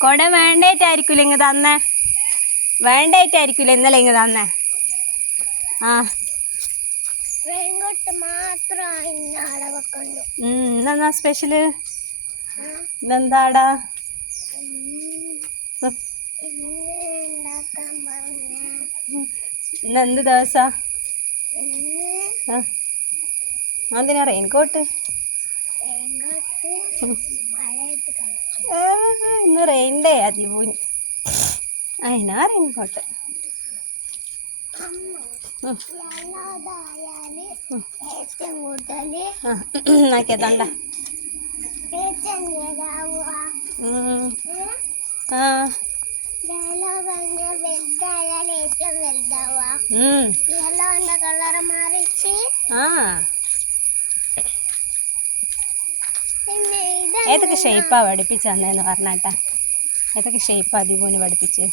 കൊട വേണ്ടായിട്ടായിരിക്കൂല ഇങ്ങ് തന്നേ? വേണ്ടായിട്ടായിരിക്കൂല ഇന്നലെ ഇങ്ങ് തന്നേ? ആ. റെയിൻകോട്ട് മാത്രം ഇന്ന് അവിടെ വെക്കണ്ടു ഉം, ഇന്നെന്നാ സ്പെഷ്യൽ? ഇന്നെന്താടാ? ഉം, ഇന്ന് എന്ത് ദിവസാ? എന്തിനാ റെയിൻകോട്ട് റെയിൻകോട്ട് മഴയത്ത് കളിച്ചു ആ, ഇന്ന് റെയിൻ ഡേ ആ ദിവുന് അതിനാ റെയിൻ കോട്ട് നോക്കിയതുണ്ട. ആ. യെല്ലോ കളർ മാറിച്ച് ആ പിന്നെ ഇത് ഏതൊക്കെ ഷേപ്പാ പഠിപ്പിച്ചു തന്നേന്ന് പറഞ്ഞാട്ടാ? ഏതൊക്കെ ഷേപ്പാ ദിവുന് പഠിപ്പിച്ച്?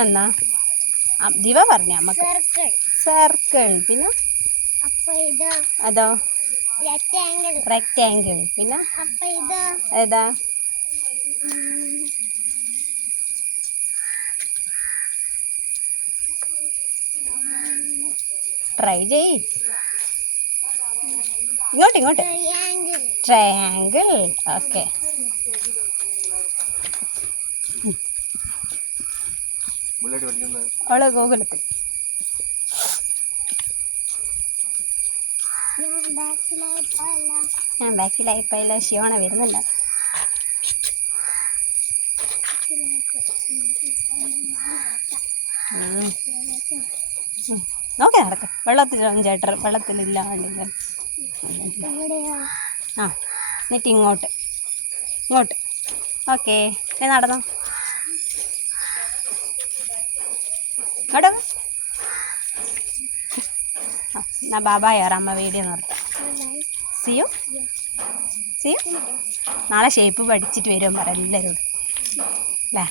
എന്നാ? ദിവ പറഞ്ഞ നമുക്ക് സർക്കിൾ പിന്നെ? അതോ? റെക്റ്റാങ്കിൾ പിന്നെ? ഏതാ? ട്രൈ ചെയ് ഇങ്ങോട്ട് ഇങ്ങോട്ട്. ട്രയാങ്കിൾ ഓക്കെ അവൾ ഗൂഗിളത്തിൽ ഞാൻ ബാക്കിലായി പോയില്ല ശിവണ വരുന്നില്ല. നോക്കി നടക്ക്. വെള്ളത്തിൽ ചേട്ടർ വെള്ളത്തിലില്ലാണ്ടില്ല എവിടെയാ ആ എന്നിട്ട് ഇങ്ങോട്ട്. ഇങ്ങോട്ട്. ഓക്കെ നടന്നോ. അവിടെ എന്നാ ബാബായ അമ്മ വീഡിയോ നിർത്താം. സിയോ സിയോ നാളെ ഷേപ്പ് പഠിച്ചിട്ട് വരുമ്പോൾ പറ എല്ലാവരോടും. അല്ലേ